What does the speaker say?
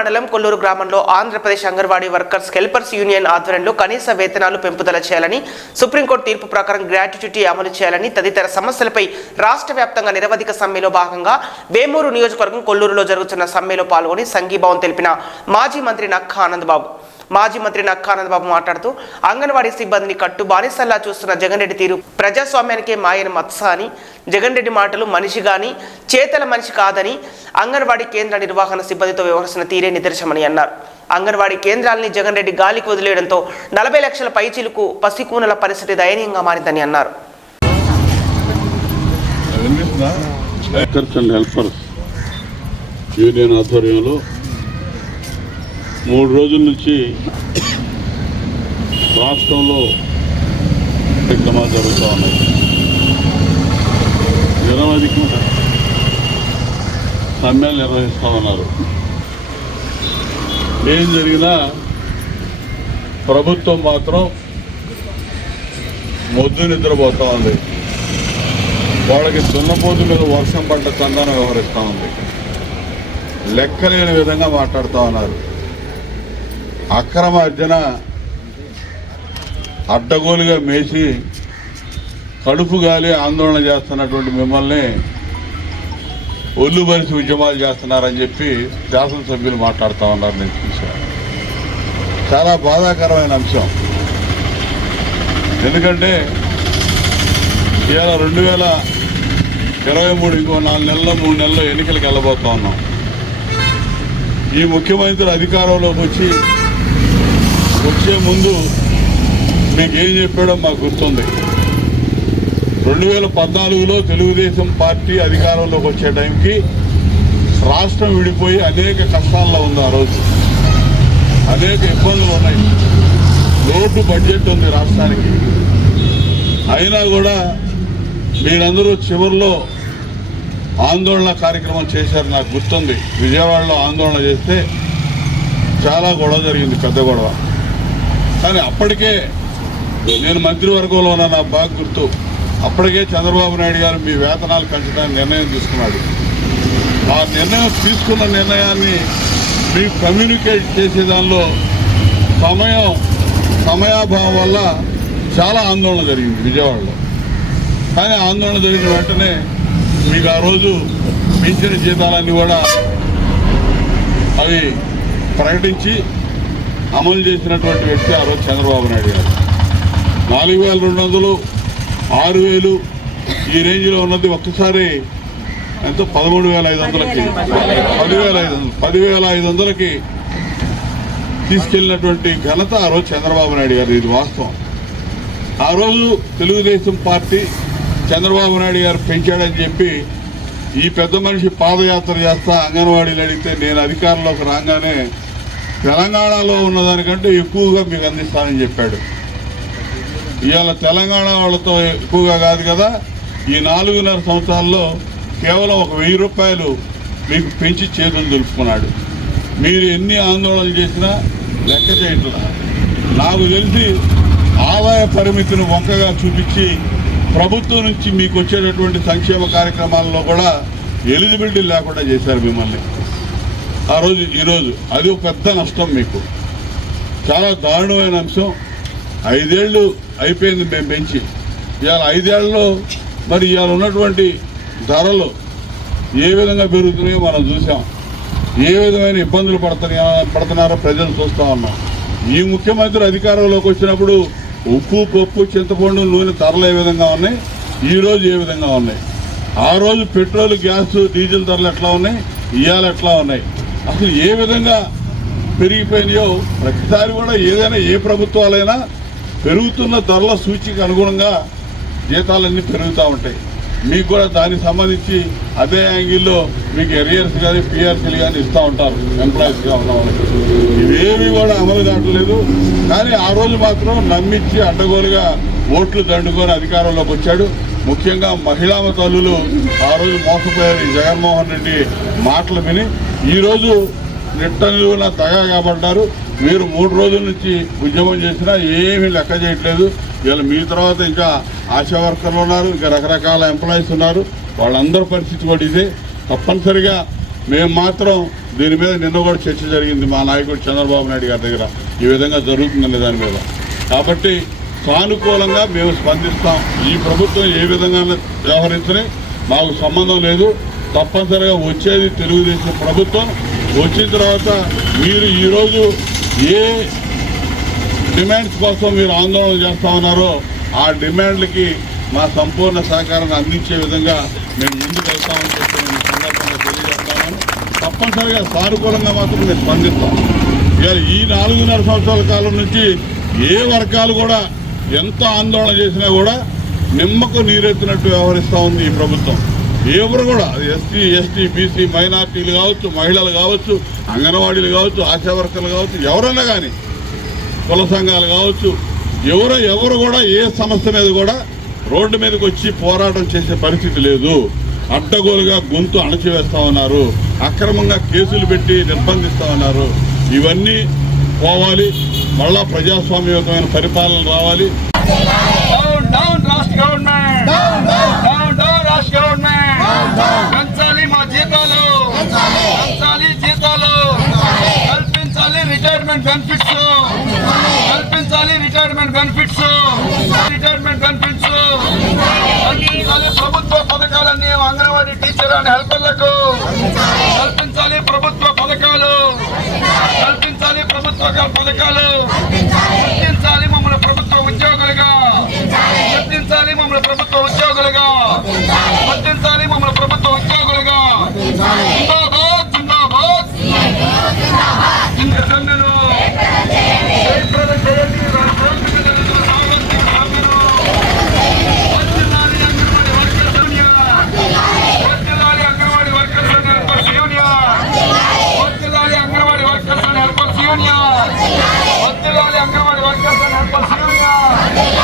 మండలం కొల్లూరు గ్రామంలో Andhra Pradesh anganwadi workers helpers union ఆధ్వర్యంలో కనీస వేతనాలు పెంపుదల చేయాలని సుప్రీంకోర్టు తీర్పు ప్రకారం గ్రాట్యుటీ అమలు చేయాలని తదితర సమస్యలపై రాష్ట్ర వ్యాప్తంగా నిరవధిక సమ్మెలో భాగంగా వేమూరు నియోజకవర్గం కొల్లూరులో జరుగుతున్న సమ్మెలో పాల్గొని సంఘీభావం తెలిపిన మాజీ మంత్రి నక్క ఆనందబాబు. మాజీ మంత్రి నక్కా ఆనందబాబు మాట్లాడుతూ అంగన్వాడీ సిబ్బందిని కట్టు బానిసల్లా చూస్తున్న జగన్ రెడ్డి తీరు ప్రజాస్వామ్యానికే మాయన మత్స అని జగన్ రెడ్డి మాటలు మనిషి గాని చేతల మనిషి కాదని అంగన్వాడీ కేంద్ర నిర్వహణ సిబ్బందితో వ్యవహరిస్తున్న తీరే నిదర్శనమని అన్నారు. అంగన్వాడీ కేంద్రాలని జగన్ రెడ్డి గాలికి వదిలేయడంతో నలభై లక్షల పైచీలకు పసికూనల పరిస్థితి దయనీయంగా మారిందని అన్నారు. హెల్పర్స్. యూనియన్ ఆధ్వర్యంలో మూడు రోజుల నుంచి రాష్ట్రంలో కార్యక్రమాలు జరుగుతూ ఉన్నాయి. నిరవధికం సమ్మెలు నిర్వహిస్తూ ఉన్నారు. ఏం జరిగినా ప్రభుత్వం మాత్రం మొద్దు నిద్రపోతూ ఉంది. వాళ్ళకి దున్నపోతు మీద వర్షం పడ్డ చందాన వ్యవహరిస్తూ ఉంది. లెక్కలేని విధంగా మాట్లాడుతూ ఉన్నారు. అక్రమ అర్జన అడ్డగోలుగా మేసి కడుపు గాలి ఆందోళన చేస్తున్నటువంటి మిమ్మల్ని ఒళ్ళు బలిసి ఉద్యమాలు చేస్తున్నారని చెప్పి శాసనసభ్యులు మాట్లాడుతూ ఉన్నారు నేను చూశాను చాలా బాధాకరమైన అంశం. ఎందుకంటే ఇవాళ రెండు వేల ఇరవై మూడు ఇంకో నాలుగు నెలల్లో మూడు నెలల్లో ఎన్నికలకు వెళ్ళబోతా ఉన్నాం. ఈ ముఖ్యమంత్రి అధికారంలోకి వచ్చి వచ్చే ముందు మీకు ఏం చెప్పాడో మాకు గుర్తుంది. రెండు వేల పద్నాలుగులో తెలుగుదేశం పార్టీ అధికారంలోకి వచ్చే టైంకి రాష్ట్రం విడిపోయి అనేక కష్టాల్లో ఉంది ఆ రోజు. అనేక ఇబ్బందులు ఉన్నాయి. లోటు బడ్జెట్ ఉంది రాష్ట్రానికి. అయినా కూడా మీరందరూ చివరిలో ఆందోళన కార్యక్రమం చేశారు నాకు గుర్తుంది. విజయవాడలో ఆందోళన చేస్తే చాలా గొడవ జరిగింది పెద్ద గొడవ. కానీ అప్పటికే నేను మంత్రివర్గంలో ఉన్న నా బాగా గుర్తు. అప్పటికే చంద్రబాబు నాయుడు గారు మీ వేతనాలు పెంచడానికి నిర్ణయం తీసుకున్నాడు. ఆ నిర్ణయం తీసుకున్న నిర్ణయాన్ని మీకు కమ్యూనికేట్ చేసే దానిలో సమయం సమయాభావం వల్ల చాలా ఆందోళన జరిగింది విజయవాడలో. కానీ ఆందోళన జరిగిన వెంటనే మీకు ఆ రోజు పెంచిన జీతాలన్నీ కూడా అవి ప్రకటించి అమలు చేసినటువంటి వ్యక్తి ఆ రోజు చంద్రబాబు నాయుడు గారు. నాలుగు వేల రెండు వందలు ఆరు వేలు ఈ రేంజ్లో ఉన్నది ఒక్కసారి ఎంతో పదమూడు వేల ఐదు వందలకి పదివేల ఐదు వందలు పదివేల ఐదు వందలకి తీసుకెళ్ళినటువంటి ఘనత ఆ రోజు చంద్రబాబు నాయుడు గారు ఇది వాస్తవం. ఆ రోజు తెలుగుదేశం పార్టీ చంద్రబాబు నాయుడు గారు పెంచాడని చెప్పి ఈ పెద్ద మనిషి పాదయాత్ర చేస్తా అంగన్వాడీలు అడిగితే నేను అధికారంలోకి రాగానే తెలంగాణలో ఉన్నదానికంటే ఎక్కువగా మీకు అందిస్తానని చెప్పాడు. ఇవాళ తెలంగాణ వాళ్ళతో ఎక్కువగా కాదు కదా ఈ నాలుగున్నర సంవత్సరాల్లో కేవలం ఒక వెయ్యి రూపాయలు మీకు పెంచి చేతులు దులుపుకున్నాడు. మీరు ఎన్ని ఆందోళనలు చేసినా లెక్క చేయట్లా. నాకు తెలిసి ఆదాయ పరిమితిని వంకగా చూపించి ప్రభుత్వం నుంచి మీకు వచ్చేటటువంటి సంక్షేమ కార్యక్రమాల్లో కూడా ఎలిజిబిలిటీ లేకుండా చేశారు మిమ్మల్ని. ఆ రోజు ఈరోజు అది ఒక పెద్ద నష్టం మీకు. చాలా దారుణమైన అంశం. ఐదేళ్ళు అయిపోయింది మేము పెంచి. ఇవాళ ఐదేళ్ళలో మరి ఇవాళ ఉన్నటువంటి ధరలు ఏ విధంగా పెరుగుతున్నాయో మనం చూసాం. ఏ విధమైన ఇబ్బందులు పడుతున్నాయో పడుతున్నారో ప్రజలు చూస్తూ ఉన్నాం. ఈ ముఖ్యమంత్రి అధికారంలోకి వచ్చినప్పుడు ఉప్పు పప్పు చింతపండు నూనె ధరలు ఏ విధంగా ఉన్నాయి? ఈ రోజు ఏ విధంగా ఉన్నాయి? ఆ రోజు పెట్రోల్ గ్యాస్ డీజిల్ ధరలు ఎట్లా ఉన్నాయి? ఇవాళ ఎట్లా ఉన్నాయి? అసలు ఏ విధంగా పెరిగిపోయినాయో ప్రతిసారి కూడా ఏదైనా ఏ ప్రభుత్వాలైనా పెరుగుతున్న ధరల సూచికి అనుగుణంగా జీతాలన్నీ పెరుగుతూ ఉంటాయి. మీకు కూడా దానికి సంబంధించి అదే యాంగిల్లో మీకు ఎరియర్స్ కానీ పిఆర్సీలు కానీ ఇస్తూ ఉంటారు ఎంప్లాయీస్గా ఉన్న వాళ్ళకి. ఇవేవి కూడా అమలు కావట్లేదు కానీ ఆ రోజు మాత్రం నమ్మించి అడ్డగోలుగా ఓట్లు దండుకొని అధికారంలోకి వచ్చాడు. ముఖ్యంగా మహిళా తల్లులు ఆ రోజు మోసపోయారు జగన్మోహన్ రెడ్డి మాటలు విని. ఈరోజు నిట్టనిలువున దగా కాబడ్డారు. మీరు మూడు రోజుల నుంచి ఉద్యమం చేసినా ఏమీ లెక్క చేయట్లేదు. వీళ్ళు మీ తర్వాత ఇంకా ఆశా వర్కర్లు ఉన్నారు ఇంకా రకరకాల ఎంప్లాయీస్ ఉన్నారు. వాళ్ళందరి పరిస్థితి కూడా ఇదే. తప్పనిసరిగా మేము మాత్రం దీని మీద నిన్న కూడా చర్చ జరిగింది మా నాయకుడు చంద్రబాబు నాయుడు గారి దగ్గర. ఈ విధంగా జరుగుతుందనే దాని మీద. కాబట్టి సానుకూలంగా మేము స్పందిస్తాం. ఈ ప్రభుత్వం ఏ విధంగా వ్యవహరించని మాకు సంబంధం లేదు. తప్పనిసరిగా వచ్చేది తెలుగుదేశం ప్రభుత్వం. వచ్చిన తర్వాత మీరు ఈరోజు ఏ డిమాండ్స్ కోసం మీరు ఆందోళన చేస్తా ఉన్నారో ఆ డిమాండ్లకి మా సంపూర్ణ సహకారాన్ని అందించే విధంగా మేము ముందుకు వెళ్తామని చెప్పి నేను సందర్భంగా తెలియజేస్తాను తప్పనిసరిగా సానుకూలంగా మాత్రం మేము స్పందిస్తాం. ఇవాళ ఈ నాలుగున్నర సంవత్సరాల కాలం నుంచి ఏ వర్గాలు కూడా ఎంత ఆందోళన చేసినా కూడా నిమ్మకు నీరెత్తినట్టు వ్యవహరిస్తూ ఉంది ఈ ప్రభుత్వం. ఎవరు కూడా ఎస్టీ ఎస్టీ బీసీ మైనార్టీలు కావచ్చు మహిళలు కావచ్చు అంగన్వాడీలు కావచ్చు ఆశా వర్కర్లు కావచ్చు ఎవరైనా కానీ కుల సంఘాలు కావచ్చు ఎవరు ఎవరు కూడా ఏ సమస్య మీద కూడా రోడ్డు మీదకి వచ్చి పోరాటం చేసే పరిస్థితి లేదు. అడ్డగోలుగా గొంతు అణచివేస్తా ఉన్నారు. అక్రమంగా కేసులు పెట్టి నిర్బంధిస్తూ ఉన్నారు. ఇవన్నీ పోవాలి. మళ్ళా ప్రజాస్వామ్యయుతమైన పరిపాలన రావాలి. డౌన్ డౌన్ రాష్ట్ర గవర్నమెంట్ డౌన్ డౌన్ రాష్ట్ర గవర్నమెంట్ పెంచాలి మా జీతాలు. పెంచాలి జీతాలు. కల్పించాలి రిటైర్మెంట్ బెనిఫిట్స్ కల్పించాలి రిటైర్మెంట్ బెనిఫిట్స్ రిటైర్మెంట్ బెనిఫిట్స్ కల్పించాలి ప్రభుత్వ పథకాలన్నీ అంగన్వాడీ టీచర్ అండ్ హెల్పర్లకు. రకాల పథకాలు. గుర్తించాలి మమ్మల్ని ప్రభుత్వ ఉద్యోగులుగా. గుర్తించాలి మమ్మల్ని ప్రభుత్వ ఉద్యోగులుగా. గుర్తించాలి మమ్మల్ని ప్రభుత్వ ఉద్యోగులుగా. జిందాబాద్ జిందాబాద్. ఇంత సమ్మెను జయప్రదం చేయండి. Junior. Hallelujah!